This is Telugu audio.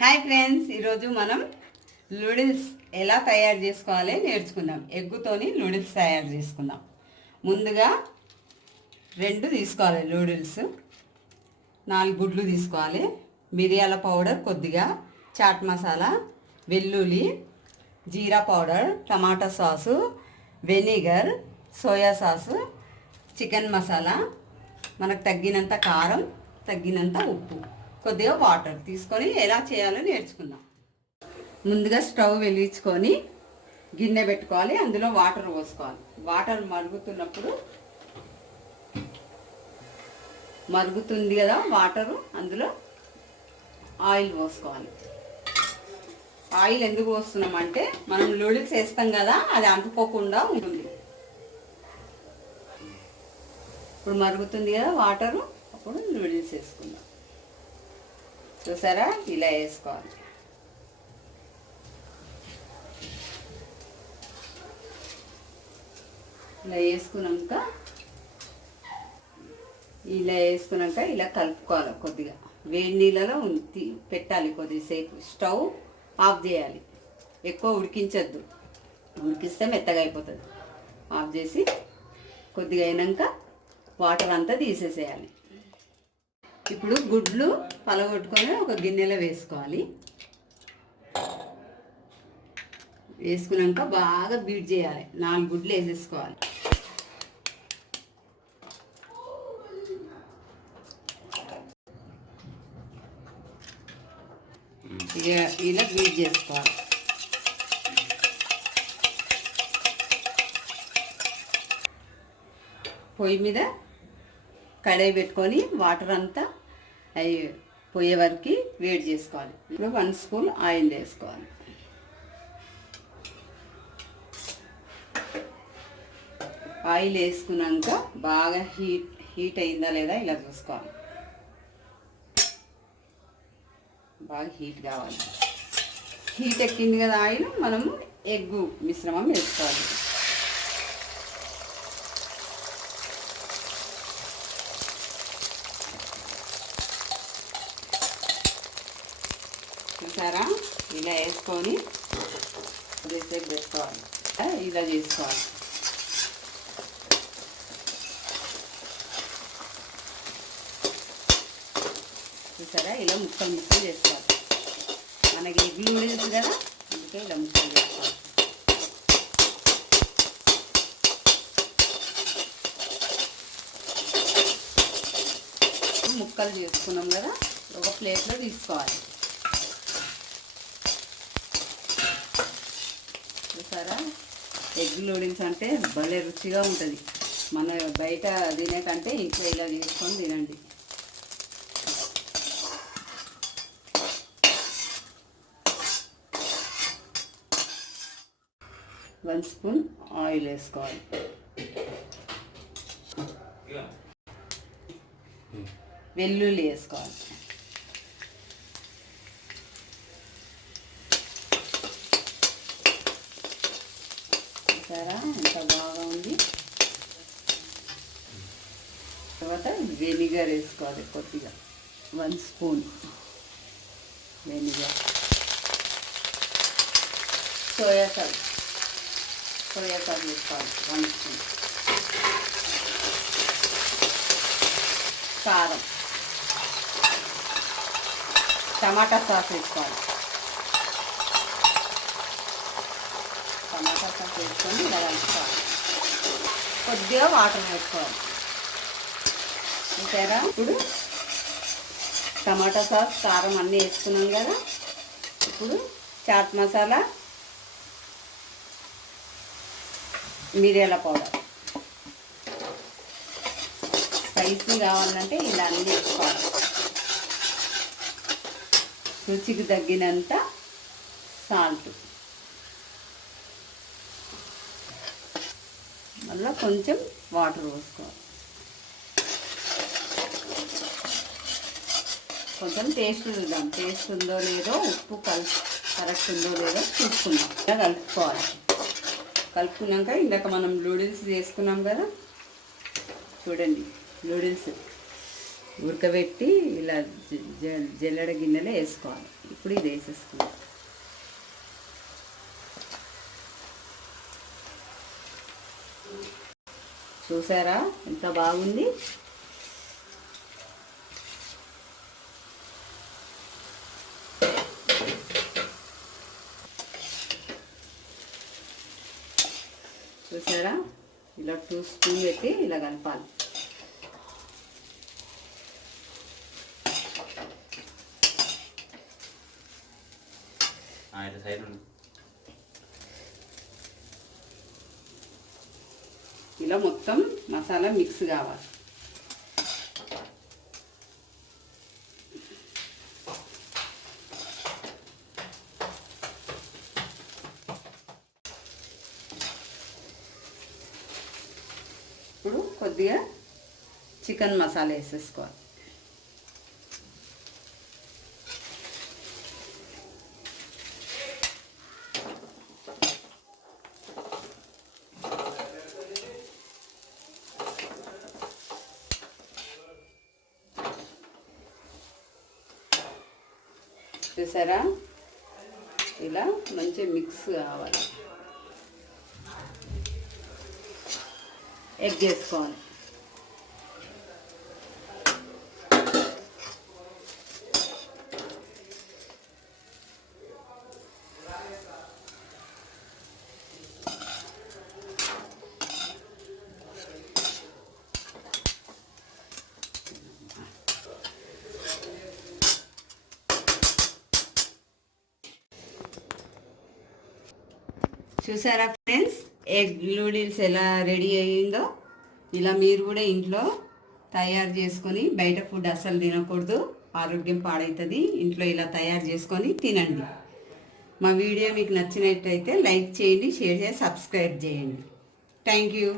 హాయ్ ఫ్రెండ్స్, ఈరోజు మనం నూడిల్స్ ఎలా తయారు చేసుకోవాలి నేర్చుకుందాం. ఎగ్గుతోని నూడిల్స్ తయారు చేసుకుందాం. ముందుగా 2 తీసుకోవాలి నూడిల్స్, 4 గుడ్లు తీసుకోవాలి, మిరియాల పౌడర్ కొద్దిగా, చాట్ మసాలా, వెల్లుల్లి, జీరా powder, tomato sauce, vinegar, soya sauce, chicken masala, మనకు తగ్గినంత కారం, తగ్గినంత ఉప్పు, కొద్దిగా వాటర్ తీసుకొని ఎలా చేయాలో నేర్చుకుందాం. ముందుగా స్టవ్ వెలిగించుకొని గిన్నె పెట్టుకోవాలి, అందులో వాటర్ పోసుకోవాలి. వాటర్ మరుగుతుంది కదా వాటరు, అందులో ఆయిల్ పోసుకోవాలి. ఆయిల్ ఎందుకు పోస్తున్నామంటే మనం నూడిల్స్ వేస్తాం కదా, అది అంటుకోకుండా ఉంటుంది. ఇప్పుడు మరుగుతుంది కదా వాటరు, అప్పుడు నూడిల్స్ వేసుకుందాం. చూసారా, ఇలా వేసుకోవాలి. ఇలా వేసుకున్నాక ఇలా కలుపుకోవాలి. కొద్దిగా వేడి నీళ్ళలో పెట్టాలి. కొద్దిసేపు స్టవ్ ఆఫ్ చేయాలి. ఎక్కువ ఉడికించద్దు, ఉడికిస్తే మెత్తగా అయిపోతుంది. ఆఫ్ చేసి కొద్దిగా అయినాక వాటర్ అంతా తీసేసేయాలి. ఇప్పుడు గుడ్లు పలగొట్టుకొని ఒక గిన్నెలో వేసుకోవాలి. వేసుకున్నాక బాగా బీట్ చేయాలి. 4 గుడ్లు వేసేసుకోవాలి. ఇలా బీట్ చేసుకోవాలి. పొయ్యి మీద కడాయి పెట్టుకొని వాటర్ అంతా అవి పోయే వరకు వేడి చేసుకోవాలి. ఇప్పుడు 1 స్పూన్ ఆయిల్ వేసుకోవాలి. ఆయిల్ వేసుకున్నాక బాగా హీట్ అయిందా లేదా ఇలా చూసుకోవాలి. బాగా హీట్ కావాలి. హీట్ ఎక్కింది కదా ఆయిల్, మనము ఎగ్గు మిశ్రమం వేసుకోవాలి. చూసారా, ఇలా వేసుకొని కొద్దిసేపు పెట్టుకోవాలి. ఇలా చేసుకోవాలి. చూసారా, ఇలా ముక్కలు చేసుకోవాలి. మనకి ఎగ్ నూడిల్స్ కదా, అందుకే ఇలా ముక్కలు చేసుకోవాలి. ముక్కలు చేసుకున్నాం కదా, ఒక ప్లేట్లో తీసుకోవాలి. చూసారా, ఎగ్ నూడిల్స్ అంటే భలే రుచిగా ఉంటుంది. మన బయట తినే కంటే ఇంట్లో ఇలా చేసుకొని తినండి. వన్ స్పూన్ ఆయిల్ వేసుకోవాలి. వెల్లుల్లి వేసుకోవాలి. చూసారా, ఎంత బాగా ఉంది. తర్వాత వెనిగర్ వేసుకోవాలి. కొద్దిగా 1 స్పూన్ వెనిగర్. సోయా సాస్ వేసుకోవాలి 1 స్పూన్. కారం, టమాటా సాస్ వేసుకోవాలి. టమాటా సాస్ వేసుకొని ఇలా కలుపుకోవాలి. కొద్దిగా వాటర్ వేసుకోవాలి. చూసారా, ఇప్పుడు టమాటా సాస్, కారం అన్నీ వేసుకున్నాం కదా. ఇప్పుడు చాట్ మసాలా, మిరియాల పౌడర్, స్పైసీ కావాలంటే ఇలా అన్నీ వేసుకోవాలి. రుచికి తగ్గినంత సాల్ట్, మళ్ళీ కొంచెం వాటర్ పోసుకోవాలి. కొంచెం టేస్ట్ చూద్దాం, టేస్ట్ ఉందో లేదో, ఉప్పు కరెక్ట్ ఉందో లేదో చూసుకుందాం. ఇలా కలుపుకోవాలి. కలుపుకున్నాక ఇందాక మనం నూడిల్స్ చేసుకున్నాం కదా, చూడండి నూడిల్స్ ఉడకబెట్టి ఇలా జల్లెడ గిన్నెలో వేసుకోవాలి. ఇప్పుడు ఇది వేసేసుకుందాం. చూసారా ఎంత బాగుంది. చూసారా ఇలా 2 స్పూన్ పెట్టి ఇలా కలపాలి. ఇలా మొత్తం మసాలా మిక్స్ కావాలి. ఇప్పుడు కొద్దిగా చికెన్ మసాలా వేసేసుకోవాలి. చూసారా ఇలా మంచి మిక్స్ కావాలి. ఎగ్ వేసుకోవాలి. చూసారా ఫ్రెండ్స్, ఎగ్ నూడిల్స్ ఎలా రెడీ అయ్యిందో. ఇలా మీరు కూడా ఇంట్లో తయారు చేసుకొని, బయట ఫుడ్ అస్సలు తినకూడదు, ఆరోగ్యం పాడవుతుంది. ఇంట్లో ఇలా తయారు చేసుకొని తినండి. మా వీడియో మీకు నచ్చినట్టయితే లైక్ చేయండి, షేర్ చేసి సబ్స్క్రైబ్ చేయండి. Thank you.